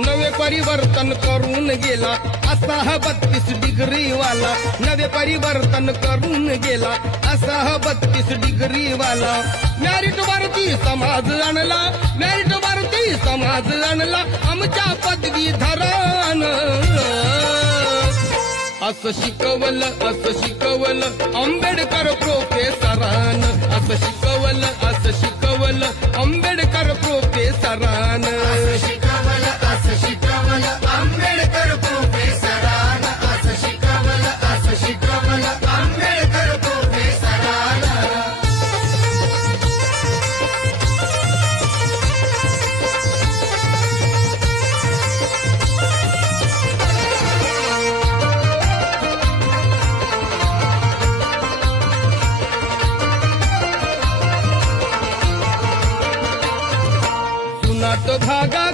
नवे परिवर्तन करून गेला असा हा 32 डिग्री वाला, नवे परिवर्तन करून गेला असा हा 32 डिग्री वाला। मॅरिट वरती समाज आणला, मॅरिट वरती समाज आणला आमच्या पदवीधरान। असं शिकवलं आंबेडकर प्रोफेसरान, असं शिकवलं आंबेडकर प्रोफेसरान। असं शिकवलं आंबेडकर प्रोफेसरान, असं शिकवलं आंबेडकर प्रोफेसरान। जुनाट धागा